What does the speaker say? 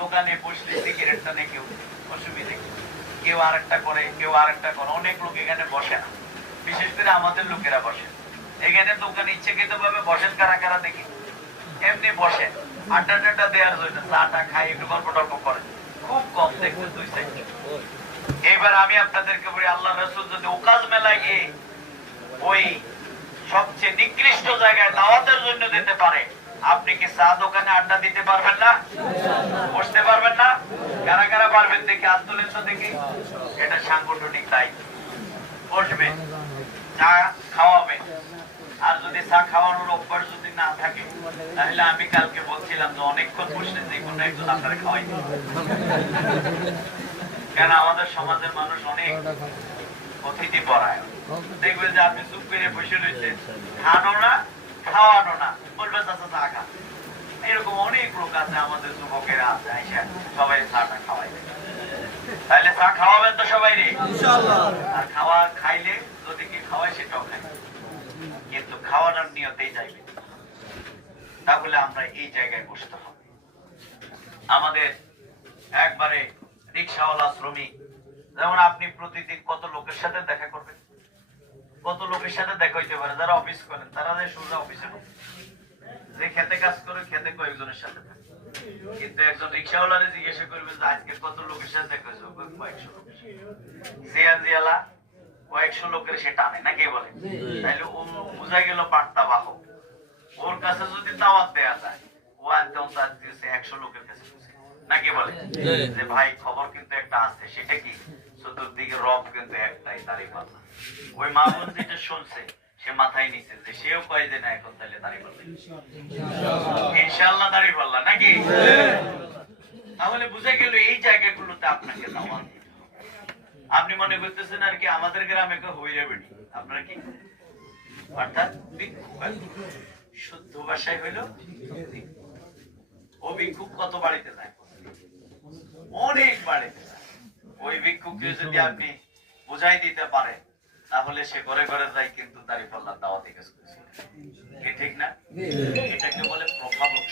দোকানে বসলে সিগারেট টানে কেউ, অসুবিধে কেউ আরেকটা করে, কেউ আরেকটা করে, অনেক লোক এখানে বসে না, বিশেষ করে আমাদের লোকেরা বসে এখানে দোকানে ইচ্ছাকৃত ভাবে বসেন। কারা কারা দেখি এমনি বসে আড্ডা টাড্ডা দেওয়ার জন্য, চাটা খাই একটু গল্প টল্প করে, খুব কম দেখবেন দুই সাইড। এবার আমি আপনাদেরকে বলি, আল্লাহ রাসূল যদি ওকাজ মেলায় গিয়ে ওই সবচেয়ে নিকৃষ্ট জায়গায় দাওয়াতের জন্য দিতে পারে, আপনি কি চা দোকানে আড্ডা দিতে পারবেন না? বসতে পারবেন না? কারা কারা পারবেন দেখি হাত তুলেন তো দেখি। এটা সাংগঠনিক দায়িত্ব। বসবে, চা খাওয়াবে, আর যদি চা খাওয়ানোর অভ্যাস যদি না থাকে, তাহলে আমি কালকে বলছিলাম যে অনেকক্ষণ বসলে যে কোনো একজন আপনারা খাওয়াই দিন। কেন আমাদের সমাজের মানুষ অনেক অতিথি পরায়ণ। দেখবে যে আপনি চুপ করে বসে রয়েছে, খানো না খাওয়ানো না, বলবে চাচা চা খা। এরকম অনেক লোক আছে, আমাদের যুবকেরা আছে, সবাই চাটা খাওয়াই দেয়। তাহলে চা খাওয়াবেন তো সবাই রে? আর খাওয়া খাইলে যদি কি খাওয়ায় সেটাও খাই, কিন্তু খাওয়ানোর নিয়তেই যাইবে, তাহলে আমরা এই জায়গায় বসতে হবে। আমাদের একবারে রিক্সাওয়ালা, শ্রমিক, যেমন আপনি প্রতিদিন কত লোকের সাথে দেখা করবেন, কত লোকের সাথে দেখা হইতে পারে। যারা অফিস করেন তারা যে সোজা অফিসে ঢোকে, যে খেতে কাজ করে খেতে কয়েকজনের সাথে থাকে, কিন্তু একজন রিক্সাওয়ালারে জিজ্ঞাসা করবেন যে আজকে কত লোকের সাথে দেখা হয়েছে, কয়েকশো লোকের। সিএনজিওয়ালা কয়েকশো লোকের সে টানে না, কে বলে? তাইলে ও বোঝা গেল বার্তা বাহক। ওর কাছে যদি দাওয়াত দেয়া যায়, ও একদম তার দিয়েছে 100 লোকের কাছে না, কে বলে যে ভাই খবর কিন্তু একটা আছে, সেটা কি চতুর্দিকে রব কিন্তু একটাই, তারই পাল্লা। ওই মা বোন যেটা শুনছে সে মাথায় নিচ্ছে যে সেও কয় যে না এখন তাহলে দাঁড়িয়ে পাল্লা, ইনশাআল্লাহ দাঁড়িয়ে পাল্লা নাকি। তাহলে বুঝে গেল এই জায়গাগুলোতে আপনাকে দাওয়াত দিতে হবে। আপনি মনে করতেছেন আর কি আমাদের গ্রামে কেউ হইরে বেড়ি, আপনারা কি অর্থাৎ ভিক্ষুক, শুদ্ধ ভাষায় হইল ও ভিক্ষুক কত বাড়িতে যায়, অনেক বাড়িতে যায়। ওই ভিক্ষুককে যদি আপনি বুঝাই দিতে পারেন, তাহলে সে ঘরে ঘরে যায়, কিন্তু দাঁড়িয়ে পাল্লার দাওয়াতে কাজ করছে, ঠিক না? এটাকে বলে প্রভাবক।